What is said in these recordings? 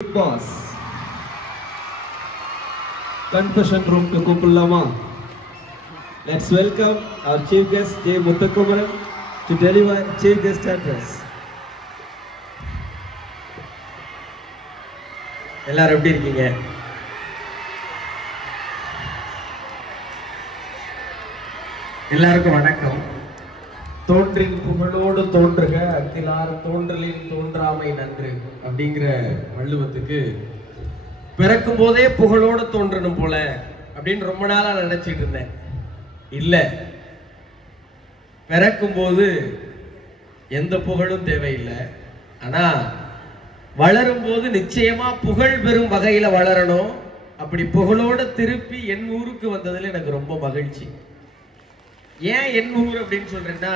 Big Boss. Confession room to Kupulama. Let's welcome our chief guest J. Muthakumaran to deliver chief guest address. எல்லாரும் எப்படி இருக்கீங்க? எல்லாருக்கும் வணக்கம். தோன்றின் புகழோடு தோன்றுக அக்கிலார் தோன்றலின் தோன்றாமை நன்று அப்படிங்கிற வள்ளுவத்துக்கு பிறக்கும் போதே புகழோடு தோன்றணும் போல அப்படின்னு ரொம்ப நாளா நினைச்சிட்டு இருந்தேன். இல்ல, பிறக்கும் போது எந்த புகழும் தேவையில்லை. ஆனா வளரும் போது நிச்சயமா புகழ் பெறும் வகையில வளரணும். அப்படி புகழோட திருப்பி என் ஊருக்கு வந்ததுல எனக்கு ரொம்ப மகிழ்ச்சி. ஏன் என் ஊர் அப்படின்னு சொல்றேன்னா,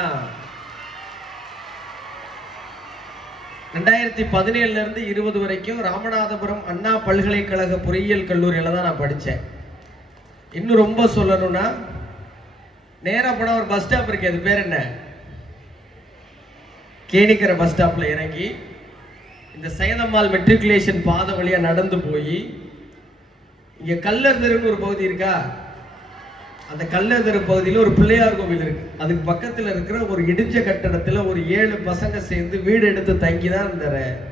2017 இருந்து 20 வரைக்கும் ராமநாதபுரம் அண்ணா பல்கலைக்கழக பொறியியல் கல்லூரியில தான் நான் படித்தேன். இன்னும் ரொம்ப சொல்லணும்னா, நேரா போன ஒரு பஸ் ஸ்டாப் இருக்கு, அது பேர் என்ன, கேணிக்கரை பஸ் ஸ்டாப்ல இறங்கி இந்த சையதம்மாள் மெட்ரிகுலேஷன் பாதை வழியா நடந்து போய் இங்க கல்லர் தெருன்னு ஒரு பகுதி இருக்கா, அந்த கல்லர் தெரு பகுதியில் ஒரு பிள்ளையார் கோவில் இருக்கு. அதுக்கு பக்கத்துல இருக்கிற ஒரு இடிஞ்ச கட்டடத்துல ஒரு 7 பசங்க சேர்ந்து வீடு எடுத்து தங்கி தான் இந்த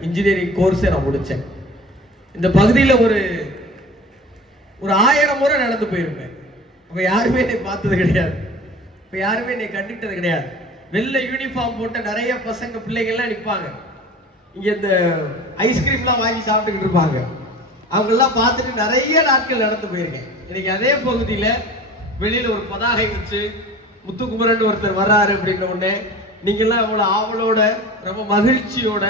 இன்ஜினியரிங் கோர்ஸை நான் முடிச்சேன். இந்த பகுதியில ஒரு 1000 முறை நடந்து போயிருப்பேன். அப்ப யாருமே என்னை பார்த்தது கிடையாது, இப்ப யாருமே என்னை கண்டுக்கிட்டது கிடையாது. வெள்ளை யூனிஃபார்ம் போட்ட நிறைய பசங்க பிள்ளைகள்லாம் நிற்பாங்க. இங்க இந்த ஐஸ்கிரீம்லாம் வாங்கி சாப்பிட்டுக்கிட்டு இருப்பாங்க. அவங்க எல்லாம் பார்த்துட்டு நிறைய நாட்கள் நடந்து போயிருக்கேன். இன்னைக்கு அதே பகுதியில வெளியில ஒரு பதாகை வச்சு முத்துக்குமரன் ஒருத்தர் வர்றாரு அப்படின்ன உடனே நீங்க எல்லாம் எவ்வளவு ஆவலோட ரொம்ப மகிழ்ச்சியோட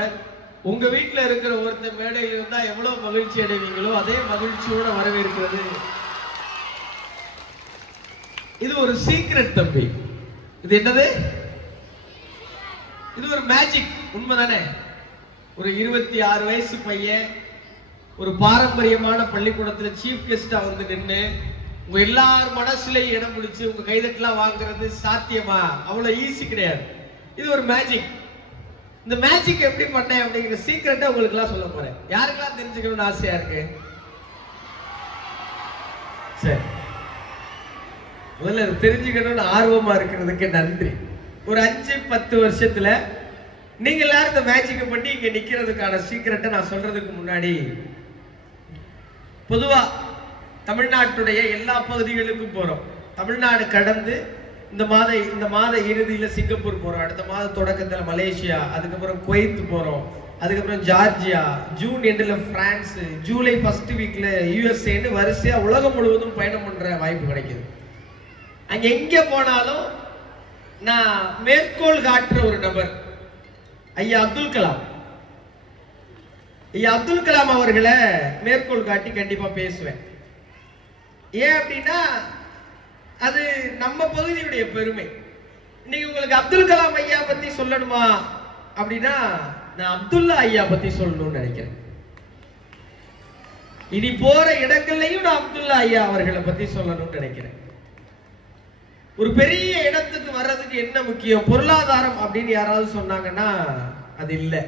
உங்க வீட்டுல இருக்கிற ஒருத்தர் மேடையில் இருந்தா எவ்வளவு மகிழ்ச்சி அடைவீங்களோ அதே மகிழ்ச்சியோட வரவேற்கிறது. இது ஒரு சீக்ரெட் தம்பி. இது என்னது? இது ஒரு மேஜிக். உண்மைதானே? ஒரு 26 வயசு பையன் ஒரு பாரம்பரியமான பள்ளிக்கூடத்துல சீஃப் கெஸ்டா வந்து நின்று உங்க எல்லாரும் மனசுலயும் இடம் பிடிச்சு உங்க கைதட்டலாம் வாங்குறது சாத்தியமா? அவ்வளவு ஈஸி கிடையாது. இது ஒரு மேஜிக். இந்த மேஜிக் எப்படி பண்ணேன் அப்படிங்கிற சீக்கிரட்டா உங்களுக்கு எல்லாம் சொல்ல போறேன். யாருக்கெல்லாம் தெரிஞ்சுக்கணும்னு ஆசையா இருக்கு? சரி, முதல்ல தெரிஞ்சுக்கணும்னு ஆர்வமா இருக்கிறதுக்கு நன்றி. ஒரு 5-10 வருஷத்துல நீங்க எல்லாரும் இந்த மேஜிக்கை பண்ணி இங்க நிக்கிறதுக்கான சீக்கிரட்டை நான் சொல்றதுக்கு முன்னாடி, பொதுவா தமிழ்நாட்டுடைய எல்லா பகுதிகளுக்கும் போறோம். தமிழ்நாடு கடந்து இந்த மாத இறுதியில சிங்கப்பூர் போறோம், அடுத்த மாத தொடக்கத்துல மலேசியா, அதுக்கப்புறம் குவைத் போறோம், அதுக்கப்புறம் ஜார்ஜியா, ஜூன் எண்டுல பிரான்ஸ், ஜூலை ஃபர்ஸ்ட் வீக்ல யூஎஸ்ஏன்னு வரிசையா உலகம் முழுவதும் பயணம் பண்ற வாய்ப்பு கிடைக்குது. அங்க எங்க போனாலும் நான் மேற்கோள் காட்டுற ஒரு நபர் ஐயா அப்துல் கலாம். ஐயா அப்துல் கலாம் அவர்களை மேற்கோள் காட்டி கண்டிப்பா பேசுவேன். ஏன் அப்படின்னா அது நம்ம பகுதியுடைய பெருமை. இன்னைக்கு உங்களுக்கு அப்துல் கலாம் ஐயா பத்தி சொல்லணுமா அப்படின்னா நான் அப்துல்லா ஐயா பத்தி சொல்லணும்னு நினைக்கிறேன். இனி போற இடங்கள்லையும் நான் அப்துல்லா ஐயா அவர்களை பத்தி சொல்லணும்னு நினைக்கிறேன். ஒரு பெரிய இடத்துக்கு வர்றதுக்கு என்ன முக்கியம்? பொருளாதாரம் அப்படின்னு யாராவது சொன்னாங்கன்னா அது இல்லை.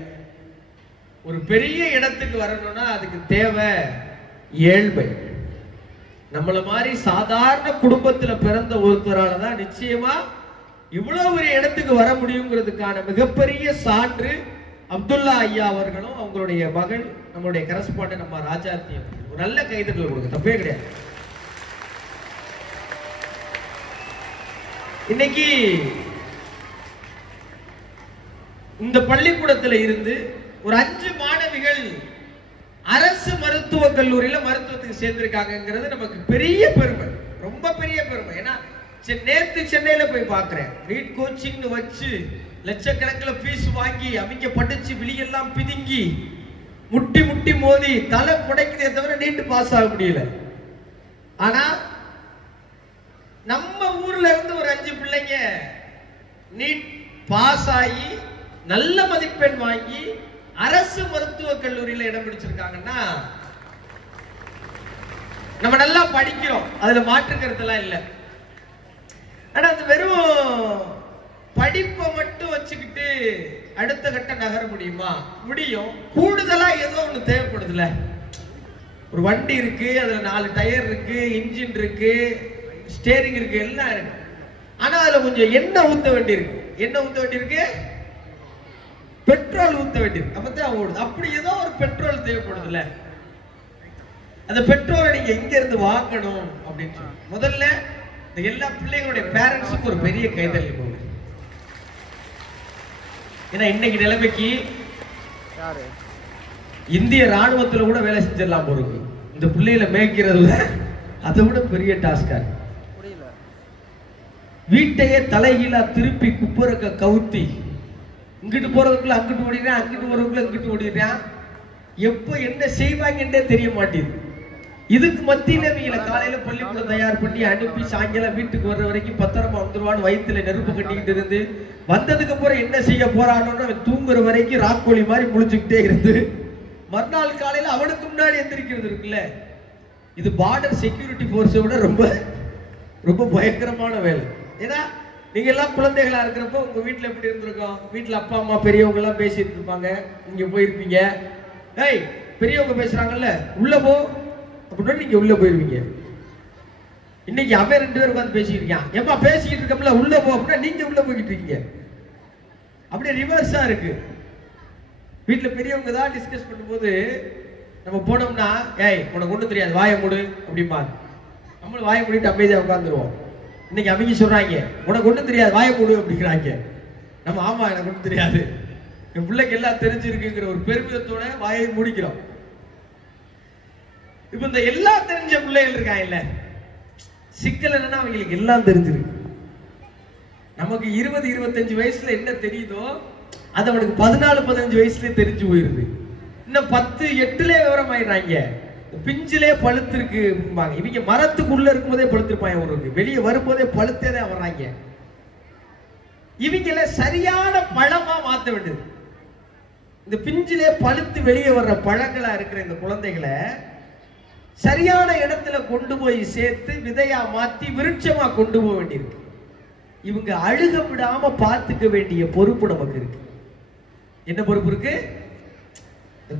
ஒரு பெரிய இடத்துக்கு வரணும்னா அதுக்கு தேவை ஏழ்மை. நம்மள மாதிரி சாதாரண குடும்பத்துல பிறந்த ஒருத்தரால தான் நிச்சயமா இவ்வளவு ஒரு இடத்துக்கு வர முடியுங்கிறதுக்கான மிகப்பெரிய சான்று அப்துல்லா ஐயா அவர்களும் அவங்களுடைய மகள் நம்மளுடைய கரஸ்பாண்டன்ட் நம்ம ராஜாத்தி. ஒரு நல்ல கைதட்டல் கொடுங்க, தப்பே கிடையாது. இன்னைக்கு இந்த பள்ளிக்கூடத்துல இருந்து ஒரு 5 மாணவிகள் அரசு மருத்துவக் கல்லூரியில மருத்துவத்துக்கு சேர்ந்திருக்காங்கிறது நமக்கு பெரிய பெருமை, ரொம்ப பெரிய பெருமை. ஏன்னா நேத்து சென்னையில போய் பாக்குறேன், நீட் கோச்சிங் வச்சு லட்சக்கணக்கில் ஃபீஸ் வாங்கி அவங்க படிச்சு விழியெல்லாம் பிதுங்கி முட்டி முட்டி மோதி தலை புடைக்கிறதே தவிர நீட் பாஸ் ஆக முடியல. ஆனா நம்ம ஊர்ல இருந்து ஒரு 5 பிள்ளைங்க நீட் பாஸ் ஆகி நல்ல மதிப்பெண் வாங்கி அரசு மருத்துவக் கல்லூரியில இடம் பிடிச்சிருக்காங்கன்னா நம்ம நல்லா படிக்கிறோம், அதுல மாற்று கருத்தெல்லாம் இல்லை. ஆனா அது வெறும் படிப்பை மட்டும் வச்சுக்கிட்டு அடுத்த கட்ட நகர முடியுமா? முடியும். கூடுதலா ஏதோ ஒண்ணு தேவைப்படுதுல. ஒரு வண்டி இருக்கு, அதுல 4 டயர் இருக்கு, இன்ஜின் இருக்கு, ஸ்டேரிங் இருக்கு, எல்லாம் இருக்கு. ஆனா அதுல கொஞ்சம் எண்ணெய் ஊத்த வேண்டியிருக்கு. என்ன ஊத்த வேண்டியிருக்கு? பெட்ரோல் ஊத்த வேண்டியிருக்கு. அப்பதான் ஓடுது. அப்படி ஏதோ ஒரு பெட்ரோல் தேவைப்படுதுல. அந்த பெட்ரோலை நீங்க எங்க இருந்து வாங்கணும் அப்படின்னு சொல்லி முதல்ல இந்த எல்லா பிள்ளைகளுடைய பேரண்ட்ஸுக்கு ஒரு பெரிய கைதல் போகுது. ஏன்னா இன்னைக்கு நிலைமைக்கு இந்திய ராணுவத்துல கூட வேலை செஞ்சிடலாம் போறது. இந்த பிள்ளைகளை மேய்க்கிறதுல அதை விட பெரிய டாஸ்கா இருக்கு. வீட்டையே தலைகீழா திருப்பி குப்புறக்க கவுத்தி இங்கிட்டு போறதுக்குள்ள அங்கிட்டு ஓடிடுறான், அங்கிட்டு போறதுக்குள்ள இங்கிட்டு ஓடிடுறான். எப்ப என்ன செய்வாங்கன்னே தெரிய மாட்டேங்குது. இதுக்கு மத்தியில இவங்களை காலையில பள்ளிக்கூடம் தயார் பண்ணி அனுப்பி சாயங்காலம் வீட்டுக்கு வர்ற வரைக்கும் பத்திரமா வந்துருவான்னு வயிற்றுல நெருப்பு கட்டிக்கிட்டு இருந்து வந்ததுக்கு அப்புறம் என்ன செய்ய போறானோன்னு அவன் தூங்குற வரைக்கும் ராக்கோழி மாதிரி முழிச்சுக்கிட்டே இருந்து மறுநாள் காலையில அவனுக்கு முன்னாடி எந்திரிக்கிறது இருக்குல்ல. இது பார்டர் செக்யூரிட்டி போர்ஸை விட ரொம்ப ரொம்ப பயங்கரமான வேலை. ஏன்னா நீங்க எல்லாம் குழந்தைகளா இருக்கிறப்போ உங்க வீட்டுல எப்படி இருந்திருக்கோம்? வீட்டுல அப்பா அம்மா பெரியவங்க எல்லாம் பேசிட்டு இருப்பாங்க, நீங்க போயிருப்பீங்க. ஏய் பெரியவங்க பேசுறாங்கல்ல, உள்ள போ அப்படின்னா நீங்க உள்ள போயிருவீங்க. இன்னைக்கு அவன் 2 பேர் உட்காந்து பேசிட்டு இருக்கான், ஏப்பா பேசிக்கிட்டு இருக்கோம்ல உள்ள போ அப்படின்னா நீங்க உள்ள போய்கிட்டு இருக்கீங்க. அப்படியே ரிவர்ஸா இருக்கு. வீட்டுல பெரியவங்க தான் டிஸ்கஸ் பண்ணும்போது நம்ம போனோம்னா, ஏய் உனக்கு ஒண்ணும் தெரியாது வாயை மூடு அப்படிம்பாங்க. நம்மளும் வாயை மூடிட்டு அமைதியா உட்காந்துருவோம். இன்னைக்கு அவங்க சொல்றாங்க உனக்கு ஒண்ணும் தெரியாது வாயை மூடு அப்படிங்கிறாங்க. நம்ம ஆமா எனக்கு ஒண்ணும் தெரியாது, என் பிள்ளைக்கு எல்லாம் தெரிஞ்சிருக்குங்கிற ஒரு பெருமிதத்தோட வாயை மூடிக்கிறோம். இப்ப இந்த எல்லாம் தெரிஞ்ச பிள்ளைகள் இருக்காங்க இல்ல, சிக்கல் என்னன்னா அவங்களுக்கு எல்லாம் தெரிஞ்சிருக்கு. நமக்கு 20-25 வயசுல என்ன தெரியுதோ அது அவனுக்கு 14-15 வயசுலயே தெரிஞ்சு போயிருது. இன்னும் 10-8லயே விவரம் ஆயிடுறாங்க. பிஞ்சிலே பழுத்து இருக்கு. இவங்க மரத்துக்குள்ள இருக்கும் போதே பழுத்திருப்பாங்க, ஒரு வெளியே வரும்போதே பழுத்தே வர்றாங்க. இவங்கள சரியான பழமா மாத்த வேண்டியது. இந்த பிஞ்சிலே பழுத்து வெளியே வர்ற பழங்களா இருக்கிற இந்த குழந்தைகளை சரியான இடத்துல கொண்டு போய் சேர்த்து விதையா மாத்தி விருட்சமா கொண்டு போக வேண்டியிருக்கு. இவங்க அழுக விடாம பார்த்துக்க வேண்டிய பொறுப்பு நமக்கு இருக்கு. என்ன பொறுப்பு இருக்கு?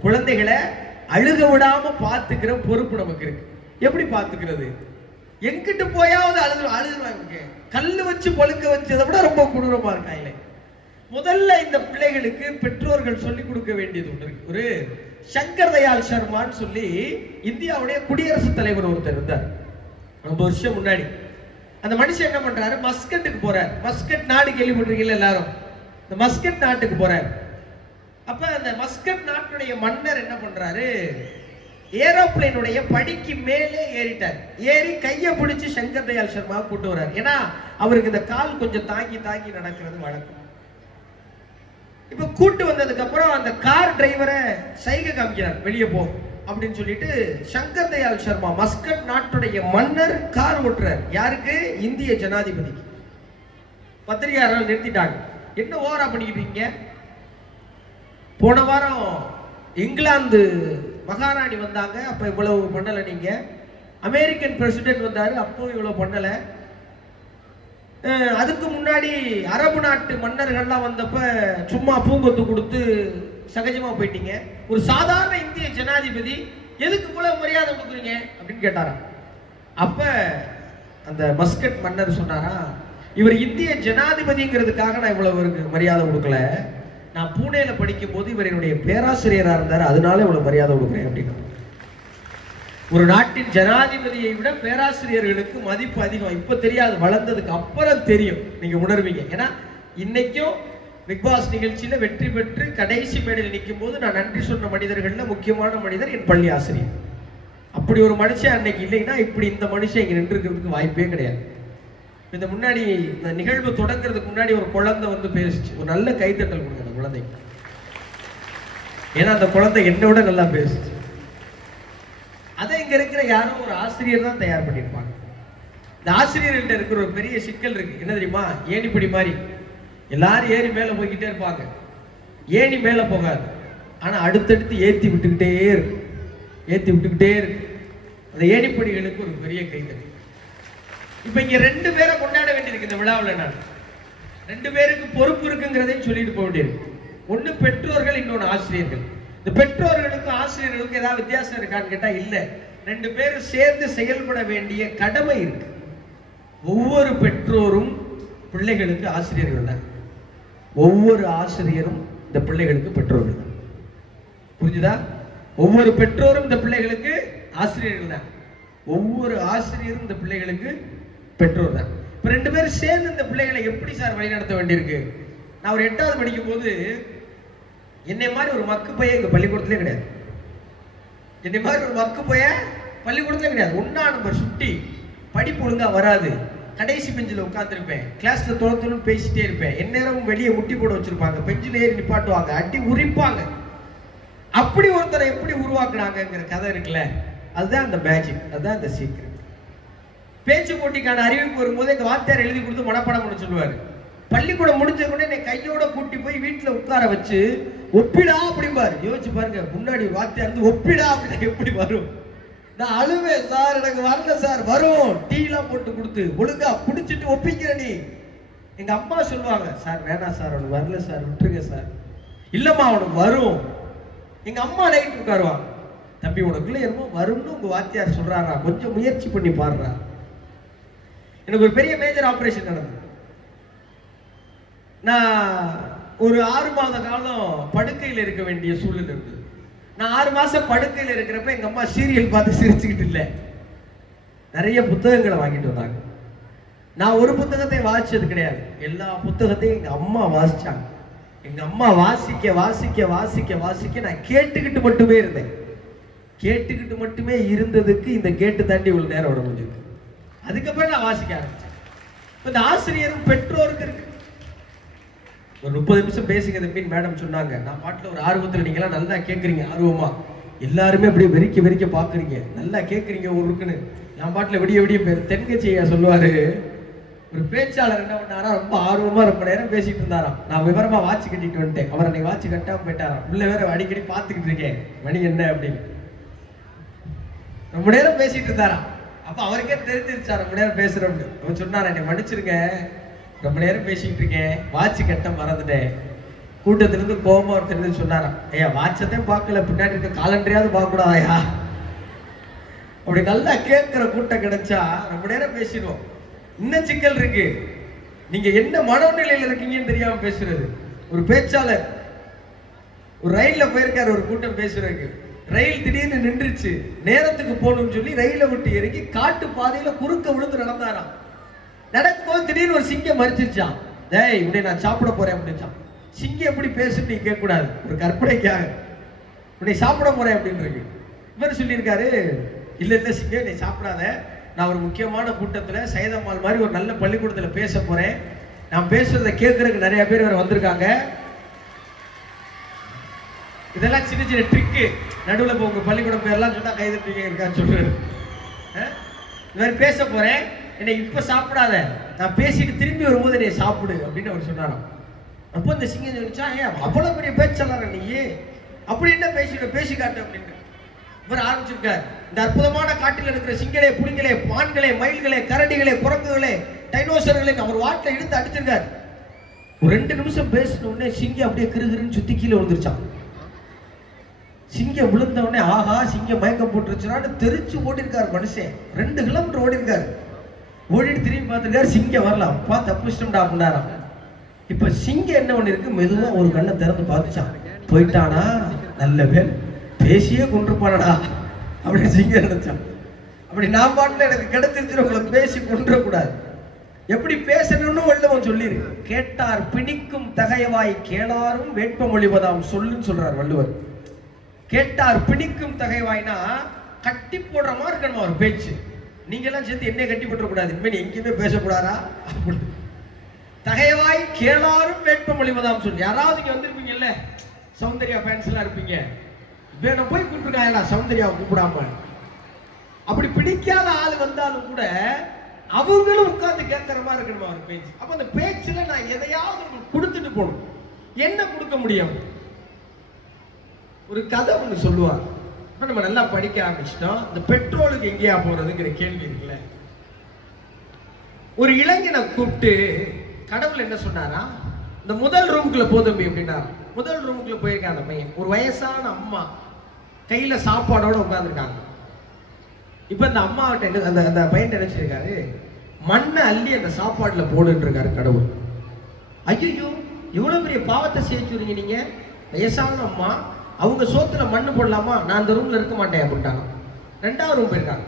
குழந்தைகளை அழுக விடாம பார்த்துக்கிற பொறுப்பு நமக்கு இருக்கு. எப்படி பார்த்துக்கிறது? எங்கிட்டு போயாவது அழுதுவாங்க. கல்லு வச்சு பழுக்க வச்சதை விட ரொம்ப கொடூரமா இருக்காங்க. முதல்ல இந்த பிள்ளைகளுக்கு பெற்றோர்கள் சொல்லிக் கொடுக்க வேண்டியது ஒன்று இருக்கு. ஒரு சங்கர் தயாள் சர்மான்னு சொல்லி இந்தியாவுடைய குடியரசுத் தலைவர் ஒருத்தர் இருந்தார் ரொம்ப வருஷம் முன்னாடி. அந்த மனுஷன் என்ன பண்றாரு, மஸ்கட்டுக்கு போறார். மஸ்கட் நாடு கேள்விப்பட்டிருக்கீங்களா எல்லாரும்? இந்த மஸ்கட் நாட்டுக்கு போறார். அப்ப அந்த மஸ்கட் நாட்டுடைய மன்னர் என்ன பண்றாரு, ஏரோப்ளேனுடைய படிக்கு மேலே ஏறிட்டார். ஏறி கையை பிடிச்சு சங்கர் தயாள் சர்மா கூட்டு வர்றாரு. ஏன்னா அவருக்கு இந்த கால் கொஞ்சம் தாங்கி தாங்கி நடக்கிறது வழக்கம். இப்ப கூட்டு வந்ததுக்கு அப்புறம் அந்த கார் டிரைவரை சைகை காமிக்கிறார், வெளியே போ அப்படின்னு சொல்லிட்டு. சங்கர் தயாள் சர்மா மஸ்கட் நாட்டுடைய மன்னர் கார் ஓட்டுறார். யாருக்கு? இந்திய ஜனாதிபதிக்கு. பத்திரிகையாளர்கள் நிறுத்திட்டாங்க. என்ன ஓவரா பண்ணிக்கிட்டு இருக்கீங்க? போன வாரம் இங்கிலாந்து மகாராணி வந்தாங்க, அப்ப இவ்வளவு பண்ணல. நீங்க அமெரிக்கன் பிரசிடென்ட் வந்தாரு, அப்போ இவ்வளவு பண்ணல. அதுக்கு முன்னாடி அரபு நாட்டு மன்னர்கள்லாம் வந்தப்ப சும்மா பூங்கொத்து கொடுத்து சகஜமா போயிட்டீங்க. ஒரு சாதாரண இந்திய ஜனாதிபதி எதுக்கு இவ்வளவு மரியாதை கொடுக்குறீங்க அப்படின்னு கேட்டாரா. அப்ப அந்த மஸ்கட் மன்னர் சொன்னாரா, இவர் இந்திய ஜனாதிபதிங்கிறதுக்காக நான் இவ்வளவு மரியாதை கொடுக்கல. நான் பூனேல படிக்கும் போது இவர் என்னுடைய பேராசிரியரா இருந்தார், அதனால இவ்வளவு மரியாதை கொடுக்குறேன் அப்படின்னு. ஒரு நாட்டின் ஜனாதிபதியை விட பேராசிரியர்களுக்கு மதிப்பு அதிகம். இப்ப தெரியாது, வளர்ந்ததுக்கு அப்புறம் தெரியும், நீங்க உணர்வீங்க. ஏன்னா இன்னைக்கும் பிக் பாஸ் நிகழ்ச்சியில வெற்றி பெற்று கடைசி மேடையில் நிற்கும் போது நான் நன்றி சொன்ன மனிதர்கள்ல முக்கியமான மனிதர் என் பள்ளி ஆசிரியர். அப்படி ஒரு மனுஷன் அன்னைக்கு இல்லைன்னா இப்படி இந்த மனுஷன் இங்க நின்று இருக்கிறதுக்கு வாய்ப்பே கிடையாது. இந்த முன்னாடி இந்த நிகழ்வு தொடங்குறதுக்கு முன்னாடி ஒரு குழந்தை வந்து பேசிச்சு. ஒரு நல்ல கைத்தட்டல் கொடுங்க அந்த குழந்தைக்கு. ஏன்னா அந்த குழந்தை என்னை விட நல்லா பேசுச்சு. அதை இங்க இருக்கிற யாரும் ஒரு ஆசிரியர் தான் தயார் பண்ணிருப்பாங்க. இந்த ஆசிரியர்கிட்ட இருக்கிற ஒரு பெரிய சிக்கல் இருக்கு. என்ன தெரியுமா? ஏணிப்படி மாதிரி எல்லாரும் ஏறி மேல போய்கிட்டே இருப்பாங்க. ஏணி மேல போகாது, ஆனா அடுத்தடுத்து ஏத்தி விட்டுக்கிட்டே இருக்கு, ஏத்தி விட்டுக்கிட்டே இருக்கு. அந்த ஏணிப்படிகளுக்கு ஒரு பெரிய கைத்தறி. இப்ப இங்க 2 பேரை கொண்டாட வேண்டியிருக்கு இந்த விழாவில். நான் ரெண்டு பேருக்கு பொறுப்பு இருக்குங்கிறதையும் சொல்லிட்டு போக வேண்டியிருக்கு. ஒண்ணு பெற்றோர்கள், இன்னொன்னு ஆசிரியர்கள். இந்த பெற்றோர்களுக்கும் ஆசிரியர்களுக்கும் ஏதாவது வித்தியாசம் இருக்கான்னு கேட்டா இல்ல. ரெண்டு பேரும் சேர்ந்து செயல்பட வேண்டிய கடமை இருக்கு. ஒவ்வொரு பெற்றோரும் பிள்ளைகளுக்கு ஆசிரியர்கள் தான். ஒவ்வொரு ஆசிரியரும் இந்த பிள்ளைகளுக்கு பெற்றோர்கள் தான். புரிஞ்சுதா? ஒவ்வொரு பெற்றோரும் இந்த பிள்ளைகளுக்கு ஆசிரியர்கள் தான். ஒவ்வொரு ஆசிரியரும் இந்த பிள்ளைகளுக்கு பெற்றோர் தான். இப்ப ரெண்டு பேரும் சேர்ந்து இந்த பிள்ளைகளை எப்படி சார் வழிநடத்த வேண்டியிருக்கு? நான் ஒரு 8வது படிக்கும் போது என்னை மாதிரி ஒரு மக்கு பையன் எங்க பள்ளிக்கூடத்திலே கிடையாது. என்னை மாதிரி ஒரு மக்கு பையன் பள்ளிக்கூடத்திலே கிடையாது. 1ஆம் நம்பர் சுட்டி, படிப்பு ஒழுங்கா வராது, கடைசி பெஞ்சில் உட்கார்ந்துருப்பேன், கிளாஸ்ல தொலைத்தொன்னு பேசிட்டே இருப்பேன், எந்நேரமும் வெளியே முட்டி போட வச்சிருப்பாங்க, பெஞ்சில் ஏறி நிப்பாட்டுவாங்க, அடி உரிப்பாங்க. அப்படி ஒருத்தரை எப்படி உருவாக்குனாங்கிற கதை இருக்குல்ல, அதுதான் அந்த மேஜிக், அதுதான் அந்த சீக்ரெட். பேச்சு போட்டிக்கான அறிவிப்பு வரும்போது எங்க வாத்தியார் எழுதி கொடுத்து மனப்பாடம் பண்ண சொல்லுவாரு. பள்ளிக்கூடம் முடிஞ்ச உடனே என்னை கையோட கூட்டி போய் வீட்டுல உட்கார வச்சு ஒப்பிடா அப்படிம்பாரு. யோசிச்சு பாருங்க, முன்னாடி வாத்தியார் இருந்து ஒப்பிடா அப்படின்னு எப்படி வரும்? நான் அழுவேன், சார் எனக்கு வரல சார். வரும், டீ எல்லாம் போட்டு கொடுத்து ஒழுங்கா குடிச்சிட்டு ஒப்பிக்கிற நீ. எங்க அம்மா சொல்லுவாங்க, சார் வேணாம் சார், அவனுக்கு வரல சார், விட்டுருங்க சார். இல்லம்மா அவனுக்கு வரும். எங்க அம்மா நைட் உட்காருவாங்க, தம்பி உனக்குள்ள என்னமோ வரும்னு உங்க வாத்தியார் சொல்றாரா, கொஞ்சம் முயற்சி பண்ணி பாடுறா. எனக்கு ஒரு பெரிய மேஜர் ஆபரேஷன் நடந்தது. நான் ஒரு 6 மாத காலம் படுக்கையில் இருக்க வேண்டிய சூழல் இருந்தது. நான் 6 மாசம் படுக்கையில் இருக்கிறப்ப எங்க அம்மா சீரியல் பார்த்து சிரிச்சுக்கிட்டு இல்லை, நிறைய புத்தகங்களை வாங்கிட்டு வந்தாங்க. நான் ஒரு புத்தகத்தை வாசிச்சது கிடையாது, எல்லா புத்தகத்தையும் எங்க அம்மா வாசிச்சாங்க. எங்க அம்மா வாசிக்க வாசிக்க வாசிக்க வாசிக்க நான் கேட்டுக்கிட்டு மட்டுமே இருந்தேன். கேட்டுக்கிட்டு மட்டுமே இருந்ததுக்கு இந்த கேட்டு தாண்டி இவ்வளவு நேரம் விட முடியுது. அதுக்கப்புறம் நான் வாசிக்க ஆரம்பிச்சேன். இந்த ஆசிரியரும் பெற்றோருக்கு இருக்கு. ஒரு 30 நிமிஷம் பேசுங்க தம்பின்னு மேடம் சொன்னாங்க. நான் பாட்டுல ஒரு ஆர்வத்தில், நீங்களாம் நல்லா கேட்குறீங்க ஆர்வமா, எல்லாருமே அப்படியே வெறிக்க வெறிக்க பாக்குறீங்க, நல்லா கேட்குறீங்க ஒரு இருக்குன்னு. நான் பாட்டுல விடிய விடிய தென்கட்சியா சொல்லுவாரு, ஒரு பேச்சாளர் என்ன பண்ணாரா, ரொம்ப ஆர்வமா ரொம்ப நேரம் பேசிட்டு இருந்தாராம். நான் விவரமா வாட்சி கட்டிட்டு வந்துட்டேன், அவர் அன்னைக்கு வாட்சி கட்டாம போயிட்டாராம். உள்ள வேற அடிக்கடி பாத்துக்கிட்டு இருக்கேன் மணி என்ன அப்படின்னு. ரொம்ப நேரம் பேசிட்டு இருந்தாராம். அப்ப அவருக்கே தெரிஞ்சிருச்சா ரொம்ப நேரம் பேசுறோம்னு. அவர் சொன்னார், என்னை மன்னிச்சிருங்க, ரொம்ப நேரம் பேசிட்டு இருக்கேன், வாட்சி கட்ட மறந்துட்டேன். கூட்டத்திலிருந்து கோபமா ஒருத்தர் சொன்னாராம், ஐயா வாட்சத்தையும் பார்க்கல, பின்னாடி இருக்க காலண்டரையாவது பார்க்க கூடாதா? அப்படி நல்லா கேட்கிற கூட்டம் கிடைச்சா ரொம்ப நேரம் பேசிடுவோம். இன்னும் சிக்கல் இருக்கு, நீங்க என்ன மனநிலையில இருக்கீங்கன்னு தெரியாம பேசுறது. ஒரு பேச்சாளர் ஒரு ரயில்ல போயிருக்காரு, ஒரு கூட்டம் பேசுறதுக்கு. ரயில் திடீர்னு நின்றுச்சு, நேரத்துக்கு போகணும்னு சொல்லி ரயிலை விட்டு இறங்கி காட்டு பாதையில குறுக்க விழுந்து நடந்தாராம். நடக்கும்போது திடீர்னு ஒரு சிங்கம் மறிச்சிருச்சான். டேய் இப்படி நான் சாப்பிட போறேன் அப்படின்னுச்சான். சிங்கம் எப்படி பேசுன்னு நீ கேட்க கூடாது, ஒரு கற்பனைக்காக இப்படி சாப்பிட போறேன் அப்படின்னு இருக்கு. இவர் சொல்லியிருக்காரு, இல்ல இல்ல சிங்கம் நீ சாப்பிடாத, நான் ஒரு முக்கியமான கூட்டத்துல சைதம்மாள் மாதிரி ஒரு நல்ல பள்ளிக்கூடத்துல பேச போறேன், நான் பேசுறதை கேட்கறதுக்கு நிறைய பேர் வேற வந்திருக்காங்க. இதெல்லாம் சின்ன சின்ன ட்ரிக்கு. நடுவில் இப்போ உங்க பள்ளிக்கூடம் பேர்லாம் சொன்னா கைதட்டுவீங்க இருக்கான்னு சொல்றாரு. இந்த மாதிரி பேச போறேன், என்னை இப்ப சாப்பிடாத, நான் பேசிட்டு திரும்பி வரும்போது என்னை சாப்பிடு அப்படின்னு அவர் சொன்னாராம். அப்போ இந்த சிங்கம் சொல்லிச்சா, ஏன் அவ்வளவு பெரிய பேச்சாளர் நீ, அப்படி என்ன பேசி காட்டு அப்படின்னு இவர் ஆரம்பிச்சிருக்கார். இந்த அற்புதமான காட்டில் இருக்கிற சிங்களே, புலிகளே, பான்களே, மயில்களே, கரடிகளே, குரங்குகளே, டைனோசர்களே அவர் வாட்டில் இழுத்து அடிச்சிருக்காரு. ஒரு 2 நிமிஷம் பேசின உடனே சிங்கம் அப்படியே கிருகிருன்னு சுத்தி கீழே விழுந்துருச்சான். சிங்கம் விழுந்த உடனே ஆஹா சிங்கம் மயக்கம் போட்டுருச்சுனான்னு தெரிச்சு ஓடி இருக்காரு மனுஷன். 2 கிலோமீட்டர் ஓடி இருக்காரு. ஓடிட்டு திரும்பி பார்த்துருக்காரு, சிங்கம் வரலாம், பார்த்து தப்பிச்சிட்டோம்டா அப்படின்னாராம். இப்ப சிங்கம் என்ன பண்ணிருக்கு, மெதுவா ஒரு கண்ணை திறந்து பார்த்துச்சான். போயிட்டானா, நல்ல பேர், பேசியே கொண்டிருப்பானடா அப்படின்னு சிங்கம் நினைச்சான். அப்படி நான் பாட்டுல எனக்கு கிடைச்சிருச்சு, உங்களை பேசி கொண்டிடக்கூடாது, எப்படி பேசணும்னு வள்ளுவன் சொல்லியிருக்கு. கேட்டார் பிணிக்கும் தகையவாய் கேளாரும் வேட்பமொழிவதாம் சொல்லுன்னு சொல்றார் வள்ளுவர். கேட்டார் பிடிக்கும் தகைவாய்னா கட்டி போடுற மாதிரி இருக்கணும் ஒரு பேச்சு. நீங்க எல்லாம் சேர்த்து என்ன கட்டி போட்டுற கூடாது, இனிமே எங்கேயுமே பேசக்கூடாதா. தகைவாய் கேளாரும் வேட்பமொழிவதாம் சொல்லி. யாராவது இங்க வந்திருப்பீங்கல்ல, சௌந்தர்யா ஃபேன்ஸ் எல்லாம் இருப்பீங்க, வேணும் போய் கூப்பிட்டுருக்காங்களா சௌந்தர்யாவை கூப்பிடாம. அப்படி பிடிக்காத ஆள் வந்தாலும் கூட அவங்களும் உட்கார்ந்து கேட்கற மாதிரி இருக்கணுமா ஒரு பேச்சு. அப்ப அந்த பேச்சுல நான் எதையாவது உங்களுக்கு கொடுத்துட்டு போகணும். என்ன கொடுக்க முடியும்? ஒரு கதை ஒண்ணு சொல்லுவாங்க. இப்ப நம்ம நல்லா படிக்க ஆரம்பிச்சிட்டோம். இந்த பெட்ரோலுக்கு எங்கேயா போறதுங்கிற கேள்வி இருக்குல்ல. ஒரு இளைஞனை கூப்பிட்டு கடவுள் என்ன சொன்னாரா, இந்த முதல் ரூமுக்குள்ள போ தம்பி அப்படின்னா. முதல் ரூமுக்குள்ள போயிருக்கான் அந்த பையன். ஒரு வயசான அம்மா கையில சாப்பாடோட உட்கார்ந்துருக்காங்க. இப்ப இந்த அம்மாவிட்ட அந்த பையன் நினைச்சிருக்காரு, மண்ணை அள்ளி அந்த சாப்பாடுல போடுன்னு இருக்காரு கடவுள். ஐயோ, எவ்வளவு பெரிய பாவத்தை செய்ய நீங்க. வயசான அம்மா, அவங்க சோத்துல மண்ணு போடலாமா, நான் அந்த ரூம்ல இருக்க மாட்டேன் அப்படின்ட்டாங்க. 2வது ரூம் போயிருக்காங்க.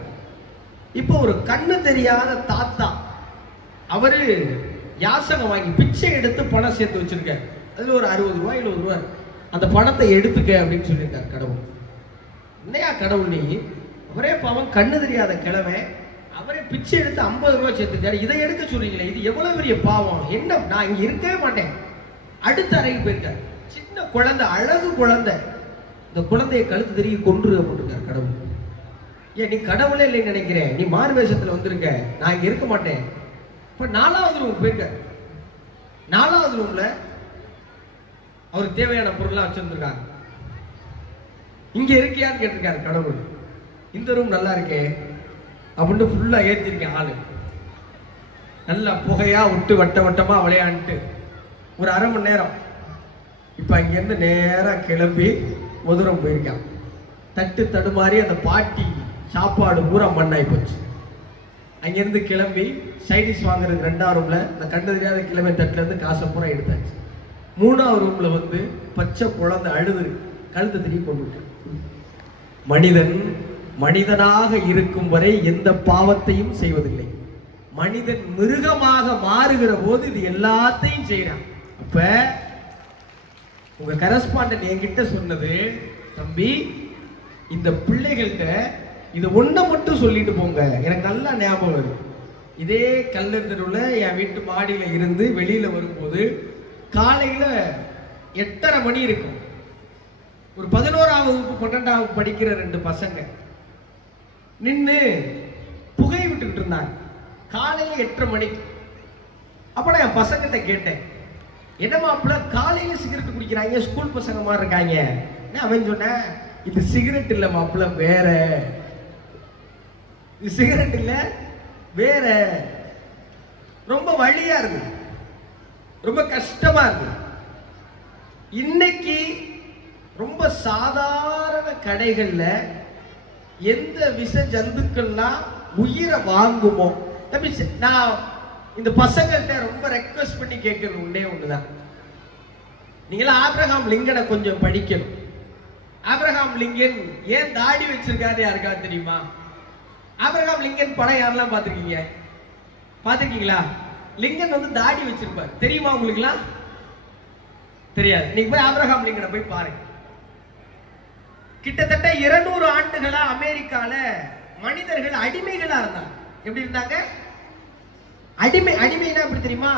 இப்போ ஒரு கண்ணு தெரியாத தாத்தா, அவரு யாசகம் வாங்கி பிச்சை எடுத்து பணம் சேர்த்து வச்சிருக்காரு. அதுல ஒரு 60 ரூபாய் 70 ரூபாய், அந்த பணத்தை எடுத்துக்க அப்படின்னு சொல்லியிருக்காரு கடவுள். என்னையா கடவுள் நீ, அவரே பாவம் கண்ணு தெரியாத கிழமை, அவரே பிச்சை எடுத்து 50 ரூபாய் சேர்த்துட்டாரு, இதை எடுக்க சொல்றீங்களே, இது எவ்வளவு பெரிய பாவம், என்ன நான் இங்க இருக்கவே மாட்டேன். அடுத்த அறைக்கு போயிருக்காரு. சின்ன குழந்தை, அழகு குழந்தை, இந்த குழந்தைய கழுத்து தெரிய கொன்று போட்டிருக்காரு கடவுள். ஏன் நீ கடவுளே இல்லைன்னு நினைக்கிறேன், நீ மாறு வேஷத்துல வந்திருக்க, நான் இங்க இருக்க மாட்டேன். இப்ப 4வது ரூம் போயிருக்க. 4வது ரூம்ல அவருக்கு தேவையான பொருள்லாம் வச்சிருந்திருக்காங்க. இங்க இருக்கியான்னு கேட்டிருக்காரு கடவுள். இந்த ரூம் நல்லா இருக்கே அப்படின்னு ஃபுல்லா ஏத்திருக்கேன். ஆளு நல்லா புகையா விட்டு வட்ட வட்டமா விளையாண்டுட்டு ஒரு 1/2 மணி நேரம். இப்ப அங்கிருந்து நேரா கிளம்பி மதுரம் போயிருக்கான். தட்டு தடுமாறி அந்த பாட்டி சாப்பாடு பூரா மண்ணாய் போச்சு. அங்கிருந்து கிளம்பி சைடிஷ் வாங்குறதுக்கு 2வது ரூம்ல இந்த கண்டு தெரியாத கிளம்பி தட்டுல இருந்து காசை பூரா எடுத்தாச்சு. 3வது ரூம்ல வந்து பச்சை குழந்தை அழுது கழுத்து திரி கொண்டு. மனிதன் மனிதனாக இருக்கும் வரை எந்த பாவத்தையும் செய்வதில்லை. மனிதன் மிருகமாக மாறுகிற போது இது எல்லாத்தையும் செய்யறான். அப்ப உங்க கரஸ்பாண்டன்ட் என்கிட்ட சொன்னது, தம்பி இந்த பிள்ளைகள்கிட்ட இது ஒண்ண மட்டும் சொல்லிட்டு போங்க. எனக்கு நல்லா ஞாபகம் வருது. இதே கல்லூரில என் வீட்டு மாடியில இருந்து வெளியில வரும்போது காலையில 8:30 மணி இருக்கும். ஒரு 11ஆம் வகுப்பு 12ஆம் படிக்கிற 2 பசங்க நின்று புகை விட்டுக்கிட்டு இருந்தாங்க காலையில 8:30 மணிக்கு. அப்ப நான் என் பசங்கிட்ட கேட்டேன், என்ன மாப்பிள்ள காலையில சிகரெட் குடிக்கிறாங்க, ஸ்கூல் பசங்க மாதிரி இருக்காங்க. அவன் சொன்ன, இது சிகரெட் இல்ல மாப்பிள்ள, வேற. இது சிகரெட் இல்ல, வேற. ரொம்ப வழியா இருக்கு, ரொம்ப கஷ்டமா இருக்கு. இன்னைக்கு ரொம்ப சாதாரண கடைகள்ல எந்த விஷ ஜந்துக்கள்லாம் உயிரை வாங்குமோ, நான் இந்த பசங்கள்கிட்ட ரொம்ப ரெக்வெஸ்ட் பண்ணி கேட்கறது ஒண்ணே ஒண்ணுதான். நீங்களா ஆபிரகாம் லிங்கனை கொஞ்சம் படிக்கணும். ஆபிரகாம் லிங்கன் ஏன் தாடி வச்சிருக்காரு யாருக்கா தெரியுமா? ஆபிரகாம் லிங்கன் படம் யாரெல்லாம் பாத்திருக்கீங்க? பாத்திருக்கீங்களா? லிங்கன் வந்து தாடி வச்சிருப்பார், தெரியுமா உங்களுக்குலாம்? தெரியாது. நீங்க போய் ஆபிரகாம் லிங்கனை போய் பாருங்க. கிட்டத்தட்ட 200 ஆண்டுகளா அமெரிக்கால மனிதர்கள் அடிமைகளா இருந்தாங்க. எப்படி இருந்தாங்க? அடிமைனா எப்படி தெரியுமா?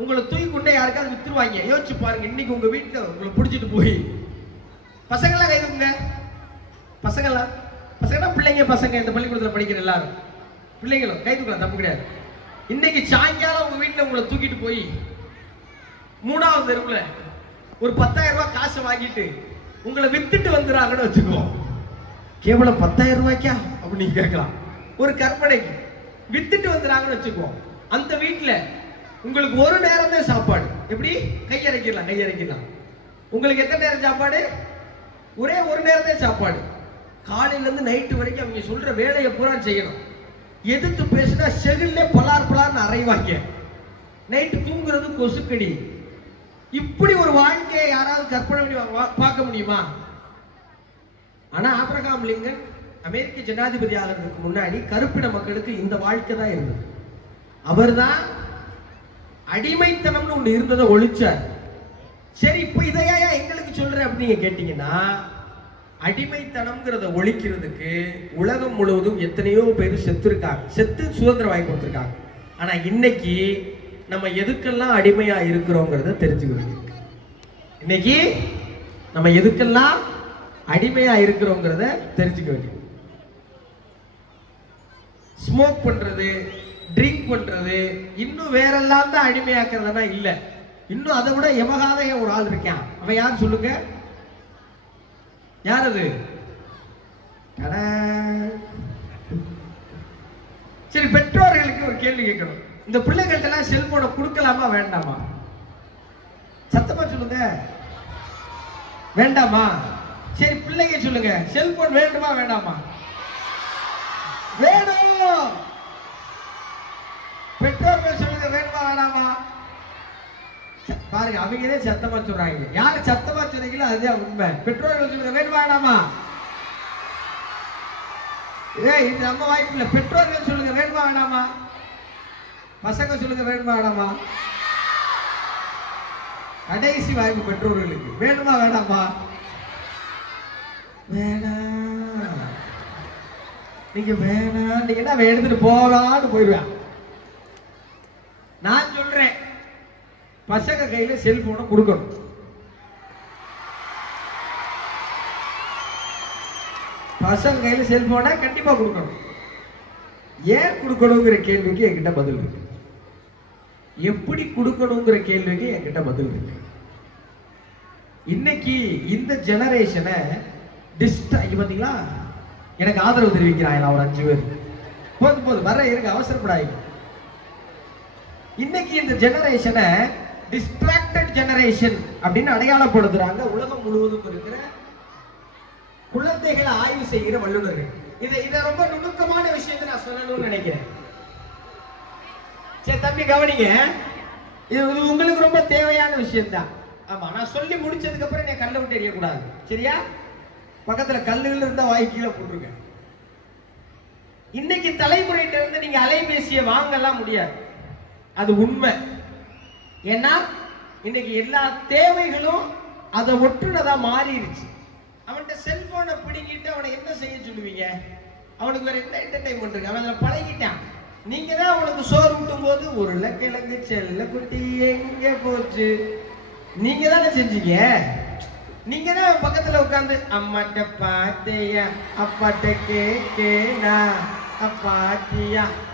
உங்களை தூக்கி கொண்டே யாருக்காவது வித்துருவாங்க. யோசிச்சு பாருங்க, இன்னைக்கு உங்க வீட்டுல உங்களை பிடிச்சிட்டு போய் பசங்கெல்லாம் கைதுங்க. பசங்கெல்லாம் பிள்ளைங்க, பசங்க இந்த பள்ளிக்கூடத்துல படிக்கிற எல்லாரும் பிள்ளைங்களும் கைதுக்கலாம், தப்பு கிடையாது. இன்னைக்கு சாயங்காலம் உங்க வீட்டுல உங்களை தூக்கிட்டு போய் 3வது தெருவுல ஒரு 10,000 ரூபாய் காசை வாங்கிட்டு உங்களை வித்துட்டு வந்துறாங்கன்னு வச்சுக்கோ. கேவலம் 10,000 ரூபாய்க்கா அப்படின்னு கேட்கலாம். ஒரு கற்பனைக்கு வித்துட்டு வந்துறாங்கன்னு வச்சுக்கோ. அந்த வீட்டுல உங்களுக்கு ஒரு நேரம் தான் சாப்பாடு. எப்படி? கையறைக்கலாம். உங்களுக்கு எத்தனை நேரம் சாப்பாடு? ஒரே ஒரு நேரம் தான் சாப்பாடு. காலையில இருந்து நைட்டு வரைக்கும் அவங்க சொல்ற வேலையை பூரா செய்யணும். எதிர்த்து பேசினா செகிலே பலார்னு அறைவாங்க. நைட்டு தூங்குறது கொசுக்கடி. இப்படி ஒரு வாழ்க்கையை யாராவது கற்பனை பண்ணி பார்க்க முடியுமா? ஆனா ஆபிரகாம் லிங்கன் அமெரிக்க ஜனாதிபதி ஆகிறதுக்கு முன்னாடி கருப்பின மக்களுக்கு இந்த வாழ்க்கை தான் இருந்தது. அவர்தான் அடிமைத்தனம்னு ஒண்ணு இருந்ததை ஒழிச்சார். சரி, இப்ப இதையா எங்களுக்கு சொல்ற அப்படின்னு கேட்டீங்கன்னா, அடிமைத்தனம்ங்கிறத ஒழிக்கிறதுக்கு உலகம் முழுவதும் எத்தனையோ பேர் செத்து சுதந்திரம் வாங்கி கொடுத்திருக்காங்க. ஆனா இன்னைக்கு நம்ம எதுக்கெல்லாம் அடிமையா இருக்கிறோங்கிறத தெரிஞ்சுக்க வேண்டியிருக்கு. இன்னைக்கு நம்ம எதுக்கெல்லாம் அடிமையா இருக்கிறோங்கிறத தெரிஞ்சுக்க வேண்டியது. ஸ்மோக் பண்றது, ட்ரிங்க் பண்றது, இன்னும் வேறெல்லாம் தான் அடிமையாக்குறதுனா இல்ல. இன்னும் அதை விட எமகாதைய ஒரு ஆள் இருக்கான். அவன் யார் சொல்லுங்க? யார் அது? சரி, பெற்றோர்களுக்கு ஒரு கேள்வி கேட்கணும். இந்த பிள்ளைகள்ட்ட எல்லாம் செல்போனை கொடுக்கலாமா வேண்டாமா? சத்தமா சொல்லுங்க. வேண்டாமா? சரி, பிள்ளைங்க சொல்லுங்க, செல்போன் வேண்டுமா வேண்டாமா? வேணும். பெற்றோர்கள் சொல்லுங்க, வேண்டுமா வேண்டாமா? பாருங்க, அவங்களே சத்தமா சொல்றாங்க. யாரு சத்தமா சொல்றீங்களோ அதுதான் உண்மை. பெற்றோர்கள் சொல்லுங்க, வேண்டுமா வேண்டாமா? இது நம்ம வாய்ப்பு இல்ல. பெற்றோர்கள் சொல்லுங்க, வேண்டுமா வேண்டாமா? பசங்க சொல்லுங்க, வேண்டுமா வேண்டாமா? கடைசி வாய்ப்பு பெற்றோர்களுக்கு. வேண்டுமா வேண்டாமா? வேணாம். நீங்க வேணாண்டீங்கன்னா அவன் எடுத்துட்டு போகான்னு போயிடுவான். நான் சொல்றேன், பசங்க கையில செல்போனை கொடுக்கணும். பசங்க கையில செல்போனை கண்டிப்பா கொடுக்கணும். ஏன் கொடுக்கணுங்கிற கேள்விக்கு என்கிட்ட பதில் இருக்கு. எப்படி கொடுக்கணுங்கிற கேள்விக்கு என்கிட்ட பதில் இருக்கு. இன்னைக்கு இந்த ஜெனரேஷனை பாத்தீங்களா, எனக்கு ஆதரவு தெரிவிக்கிறாங்க ஒரு 5 பேர். போதும் வர இருக்க, அவசரப்படாதீங்க. இன்னைக்கு இந்த ஜெனரேஷனை டிஸ்ட்ராக்டட் ஜெனரேஷன் அப்படின்னு அடையாளப்படுத்துறாங்க உலகம் முழுவதும் இருக்கிற குழந்தைகளை ஆய்வு செய்கிற வல்லுநர்கள். இதை ரொம்ப நுணுக்கமான விஷயத்தை நான் சொல்லணும்னு நினைக்கிறேன். சரி தம்பி கவனிங்க, இது உங்களுக்கு ரொம்ப தேவையான விஷயம் தான். ஆமா, நான் சொல்லி முடிச்சதுக்கு அப்புறம் நீ கல்லை விட்டு எறியக்கூடாது, சரியா? பக்கத்துல கல்லுகள் இருந்தா வாய் கீழே போட்டுருங்க. இன்னைக்கு தலைமுறையிட்ட இருந்து நீங்க அலைபேசியை வாங்கலாம் முடியாது, அது உண்மை. ஏன்னா இன்னைக்கு எல்லா தேவைகளும் அதை ஒட்டுனதா மாறிடுச்சு. அவன்கிட்ட செல்போனை பிடிங்கிட்டு அவனை என்ன செய்ய சொல்லுவீங்க? அவனுக்கு வேற என்ன என்டர்டைன்மெண்ட் இருக்கு? அவன் அதில் பழகிட்டான். நீங்க தான் அவனுக்கு சோறு ஊட்டும் போது உருளைக்கிழங்கு செல்ல குட்டி எங்க போச்சு நீங்க தானே செஞ்சீங்க. நீங்க தான் பக்கத்துல உட்கார்ந்து அம்மாட்ட பாத்தையா அப்பாட்ட கேக்கேனா அப்பாத்தியா